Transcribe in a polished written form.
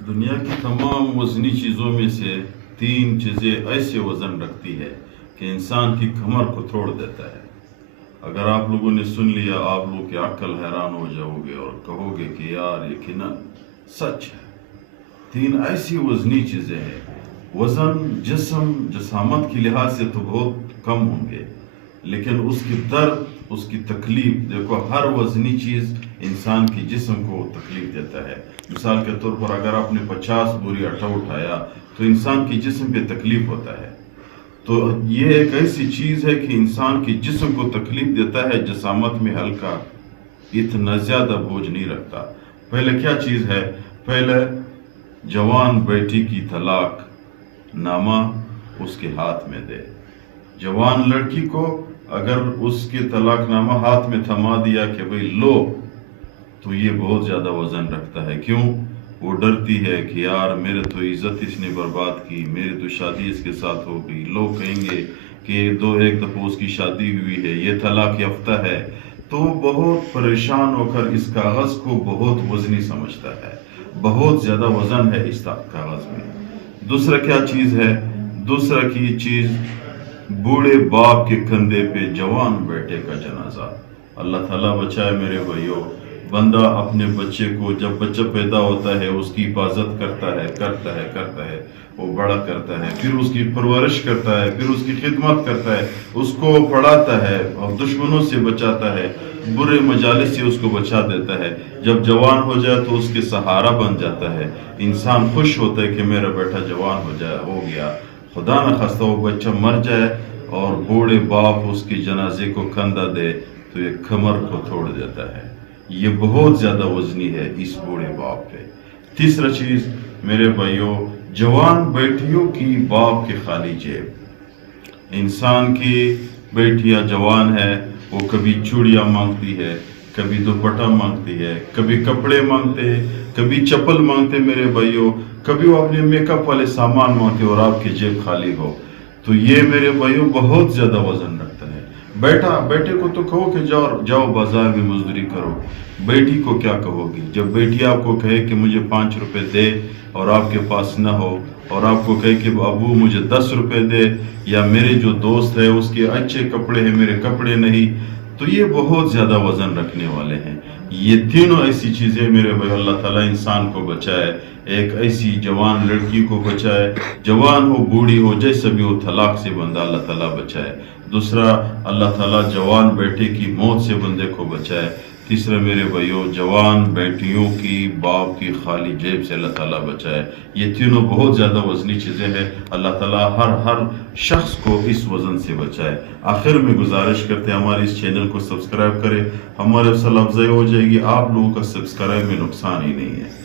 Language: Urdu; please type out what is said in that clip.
دنیا کی تمام وزنی چیزوں میں سے 3 چیزیں ایسے وزن رکھتی ہے کہ انسان کی کمر کو توڑ دیتا ہے۔ اگر آپ لوگوں نے سن لیا آپ لوگ کی عقل حیران ہو جاؤ گے اور کہو گے کہ یار یقیناً سچ ہے۔ 3 ایسی وزنی چیزیں ہیں۔ وزن جسم جسامت کی لحاظ سے تو بہت کم ہوں گے، لیکن اس کی درد، اس کی تکلیف، دیکھو ہر وزنی چیز انسان کی جسم کو تکلیف دیتا ہے۔ مثال کے طور پر اگر آپ نے 50 بوری آٹا اٹھایا تو انسان کی جسم پہ تکلیف ہوتا ہے۔ تو یہ ایک ایسی چیز ہے کہ انسان کی جسم کو تکلیف دیتا ہے، جسامت میں ہلکا، اتنا زیادہ بوجھ نہیں رکھتا۔ پہلے کیا چیز ہے؟ پہلے جوان بیٹی کی طلاق نامہ اس کے ہاتھ میں دے۔ جوان لڑکی کو اگر اس کے طلاق نامہ ہاتھ میں تھما دیا کہ بھئی لو، تو یہ بہت زیادہ وزن رکھتا ہے۔ کیوں؟ وہ ڈرتی ہے کہ یار میرے تو عزت اس نے برباد کی، میری تو شادی اس کے ساتھ ہو گئی، لوگ کہیں گے کہ ایک دفعہ اس کی شادی ہوئی ہے، یہ طلاق یافتہ ہے، تو بہت پریشان ہو کر اس کاغذ کو بہت وزنی سمجھتا ہے، بہت زیادہ وزن ہے اس کاغذ میں۔ دوسرا کیا چیز ہے؟ دوسرا کی چیز بوڑھے باپ کے کندھے پہ جوان بیٹے کا جنازہ۔ اللہ تعالیٰ بچائے میرے بھائیوں، بندہ اپنے بچے کو جب بچہ پیدا ہوتا ہے اس کی حفاظت کرتا ہے، وہ بڑا کرتا ہے، پھر اس کی پرورش کرتا ہے، پھر اس کی خدمت کرتا ہے، اس کو پڑھاتا ہے اور دشمنوں سے بچاتا ہے، برے مجالس سے اس کو بچا دیتا ہے۔ جب جوان ہو جائے تو اس کے سہارا بن جاتا ہے۔ انسان خوش ہوتا ہے کہ میرا بیٹا جوان ہو گیا۔ خدا نہ خواستہ وہ بچہ مر جائے اور بوڑھے باپ اس کی جنازے کو کندھا دے تو یہ کمر کو توڑ دیتا ہے۔ یہ بہت زیادہ وزنی ہے اس بوڑھے باپ پہ۔ تیسرا چیز میرے بھائیوں، جوان بیٹیوں کی باپ کی خالی جیب۔ انسان کی بیٹیاں جوان ہے، وہ کبھی چوڑیاں مانگتی ہے، کبھی دوپٹہ مانگتی ہے، کبھی کپڑے مانگتے، کبھی چپل مانگتے میرے بھائیوں، کبھی وہ اپنے میک اپ والے سامان مانگتے اور آپ کی جیب خالی ہو، تو یہ میرے بھائیوں بہت زیادہ وزن رکھتا ہے۔ بیٹے کو تو کہو کہ جاؤ بازار میں مزدوری کرو، بیٹی کو کیا کہو گی؟ جب بیٹی آپ کو کہے کہ مجھے 5 روپے دے اور آپ کے پاس نہ ہو، اور آپ کو کہے کہ ابو مجھے 10 روپے دے، یا میرے جو دوست ہے اس کے اچھے کپڑے ہیں میرے کپڑے نہیں، تو یہ بہت زیادہ وزن رکھنے والے ہیں۔ یہ تینوں ایسی چیزیں میرے بھائی، اللہ تعالیٰ انسان کو بچائے، ایک ایسی جوان لڑکی کو بچائے، جوان ہو بوڑھی ہو جیسا بھی ہو، طلاق سے بندہ اللہ تعالیٰ بچائے۔ دوسرا، اللہ تعالیٰ جوان بیٹے کی موت سے بندے کو بچائے۔ تیسرا میرے بھائیوں، جوان بیٹیوں کی باپ کی خالی جیب سے اللہ تعالیٰ بچائے۔ یہ تینوں بہت زیادہ وزنی چیزیں ہیں، اللہ تعالیٰ ہر شخص کو اس وزن سے بچائے۔ آخر میں گزارش کرتے ہیں ہمارے اس چینل کو سبسکرائب کریں، ہمارے حوصلہ افزائی ہو جائے گی، آپ لوگوں کا سبسکرائب میں نقصان ہی نہیں ہے۔